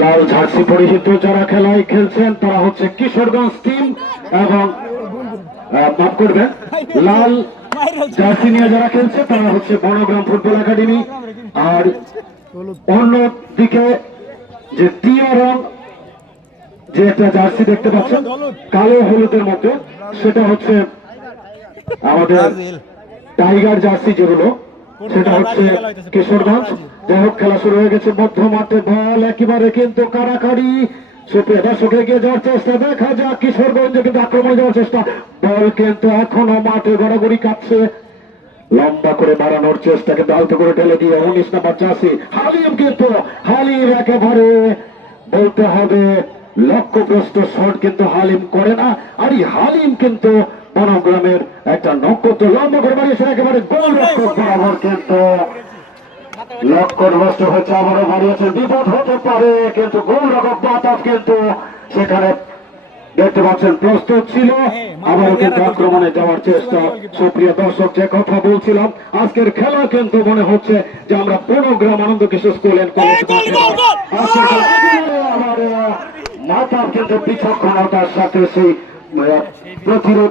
লাল jersey পরিহিত যারা খেলায় খেলছেন তারা হচ্ছে কিশোরগঞ্জ টিম এবং মাফ করবেন লাল জার্সি নিয়ে যারা খেলছে তারা হচ্ছে বনগ্রাম ফুটবল একাডেমি। আর অন্যদিকে যে টিয়া রং যে একটা জার্সি দেখতে পাচ্ছেন কালো হলুদের মধ্যে সেটা হচ্ছে আমাদের টাইগার জার্সি যেগুলো সেটা হচ্ছে কিশোরগঞ্জ। যাই হোক খেলা শুরু হয়ে গেছে মধ্য মাঠে বল একেবারে কিন্তু কারাকারি সুপ্রিয় দর্শক এগিয়ে যাওয়ার চেষ্টা দেখা যাক কিশোরগঞ্জে কিন্তু আক্রমণে যাওয়ার চেষ্টা বল কিন্তু এখনো মাঠে গড়াগড়ি কাটছে লম্বা করে বাড়ানোর চেষ্টা কিন্তু আলতো করে ঢেলে দিয়ে 19 নম্বর জার্সি হালিম কিন্তু হালিম একেবারে বলতে হবে লক্ষ্যগ্রস্ত শট কিন্তু হালিম করে না। আর এই হালিম কিন্তু বনগ্রামের একটা নক্ষত্র লম্বা করে বাড়িয়েছেন একেবারে গোল রক্ষক বরাবর কিন্তু লক্ষ্যগ্রস্ত হচ্ছে আবারও বাড়িয়েছেন বিপদ হতে পারে কিন্তু গোল রক্ষক মাতাব কিন্তু সেখানে দেখতে পাচ্ছেন প্রস্তুত ছিল আবারও কিন্তু আক্রমণে যাওয়ার চেষ্টা। সুপ্রিয় দর্শক যে কথা বলছিলাম আজকের খেলা কিন্তু মনে হচ্ছে যে আমরা বনগ্রাম আনন্দ কিশোর স্কুল এন্ড কলেজ মাতাব কিন্তু বিচক্ষণতার সাথে সেই প্রতিরোধ